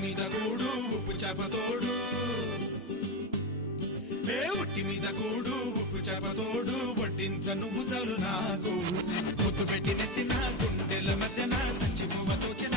మీద కూడు ఉప్పు చేప తోడు ఉట్టి మీద కూడు ఉప్పు చేప తోడు వడ్డించ నువ్వు చాలు నాకు ముద్దు పెట్టి నెత్తిన గుండెల మధ్యన సంచి పువ్వ తోచిన